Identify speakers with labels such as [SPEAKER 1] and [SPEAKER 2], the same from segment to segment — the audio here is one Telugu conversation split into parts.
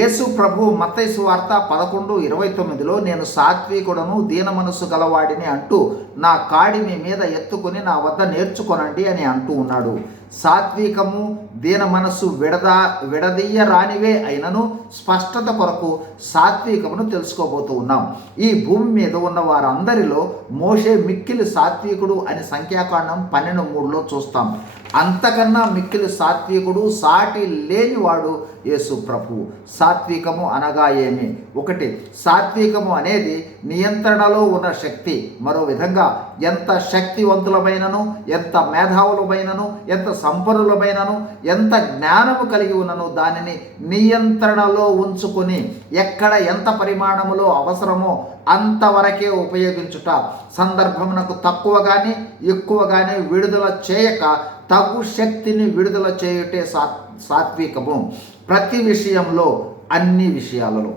[SPEAKER 1] యేసు ప్రభు మత్తైసు వార్త పదకొండు ఇరవై తొమ్మిదిలో నేను సాత్వికుడను దీన మనసు గలవాడిని అంటూ నా కాడి మీ మీద ఎత్తుకొని నా వద్ద నేర్చుకొనండి అని అంటూ ఉన్నాడు. సాత్వికము దీన మనస్సు విడదా విడదీయరానివే అయినను స్పష్టత కొరకు సాత్వికమును తెలుసుకోబోతూ ఉన్నాం. ఈ భూమి మీద ఉన్న వారందరిలో మోషే మిక్కిలి సాత్వికుడు అని సంఖ్యాకాండం పన్నెండు మూడులో చూస్తాం. అంతకన్నా మిక్కిలి సాత్వికుడు సాటి లేనివాడు యేసు ప్రభు. సాత్వికము అనగా ఏమి? ఒకటి సాత్వికము అనేది నియంత్రణలో ఉన్న శక్తి. మరో విధంగా ఎంత శక్తివంతులమైనను ఎంత మేధావులమైనను ఎంత సంపన్నులమైనను ఎంత జ్ఞానము కలిగి ఉన్నను దానిని నియంత్రణలో ఉంచుకొని ఎక్కడ ఎంత పరిమాణములో అవసరమో అంతవరకే ఉపయోగించుట. సందర్భమునకు తక్కువ కానీ ఎక్కువ కానీ విడుదల చేయక తగు శక్తిని విడుదల చేయుటే సా సాత్వికము. ప్రతి విషయంలో అన్ని విషయాలలో.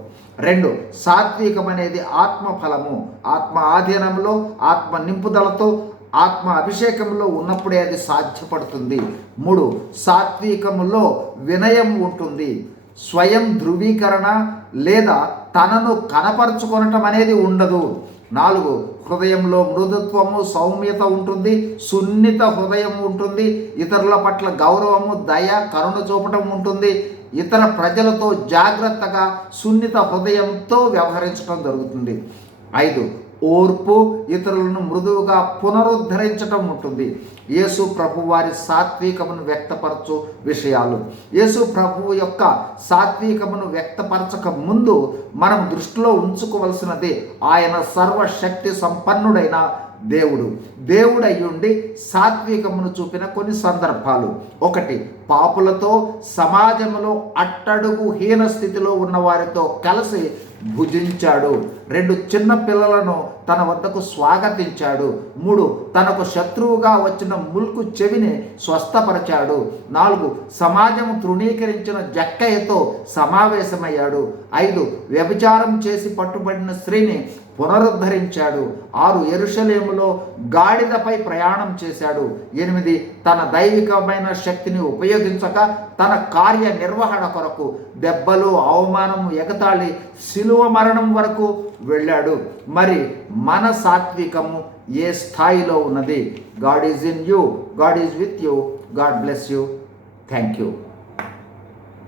[SPEAKER 1] రెండు సాత్వికం అనేది ఆత్మ ఫలము ఆత్మ ఆధీనంలో ఆత్మ నింపుదలతో ఆత్మ అభిషేకంలో ఉన్నప్పుడే అది సాధ్యపడుతుంది. మూడు సాత్వికములో వినయం ఉంటుంది. స్వయం ధృవీకరణ లేదా తనను కనపరుచుకొనటం అనేది ఉండదు. నాలుగు హృదయంలో మృదుత్వము సౌమ్యత ఉంటుంది. సున్నిత హృదయం ఉంటుంది. ఇతరుల పట్ల గౌరవము దయ కరుణ చూపటం ఉంటుంది. ఇతర ప్రజలతో జాగ్రత్తగా సున్నిత హృదయంతో వ్యవహరించడం జరుగుతుంది. ఐదు ఓర్పు ఇతరులను మృదువుగా పునరుద్ధరించటం ఉంటుంది. యేసు ప్రభు వారి సాత్వికమును వ్యక్తపరచు విషయాలు. యేసు ప్రభు యొక్క సాత్వికమును వ్యక్తపరచక ముందు మనం దృష్టిలో ఉంచుకోవలసినది ఆయన సర్వశక్తి సంపన్నుడైన దేవుడు. దేవుడయ్యుండి సాత్వికమును చూపిన కొన్ని సందర్భాలు. ఒకటి పాపులతో సమాజంలో అట్టడుగు హీన స్థితిలో ఉన్న వారితో కలిసి భుజించాడు. రెండు చిన్న పిల్లలను తన వద్దకు స్వాగతించాడు. మూడు తనకు శత్రువుగా వచ్చిన ముల్కు చెవిని స్వస్థపరిచాడు. నాలుగు సమాజం తృణీకరించిన జక్కయ్యతో సమావేశమయ్యాడు. ఐదు వ్యభిచారం చేసి పట్టుబడిన స్త్రీని పునరుద్ధరించాడు. ఆరు ఎరుషలేములో గాడిదపై ప్రయాణం చేశాడు. ఎనిమిది తన దైవికమైన శక్తిని ఉపయోగించక తన కార్య నిర్వహణ కొరకు దెబ్బలు అవమానం ఎగతాళి శిలువ మరణం వరకు వెళ్ళాడు. మరి మన సాత్వికము ఏ స్థాయిలో ఉన్నది? God is in you God is with you God bless you thank you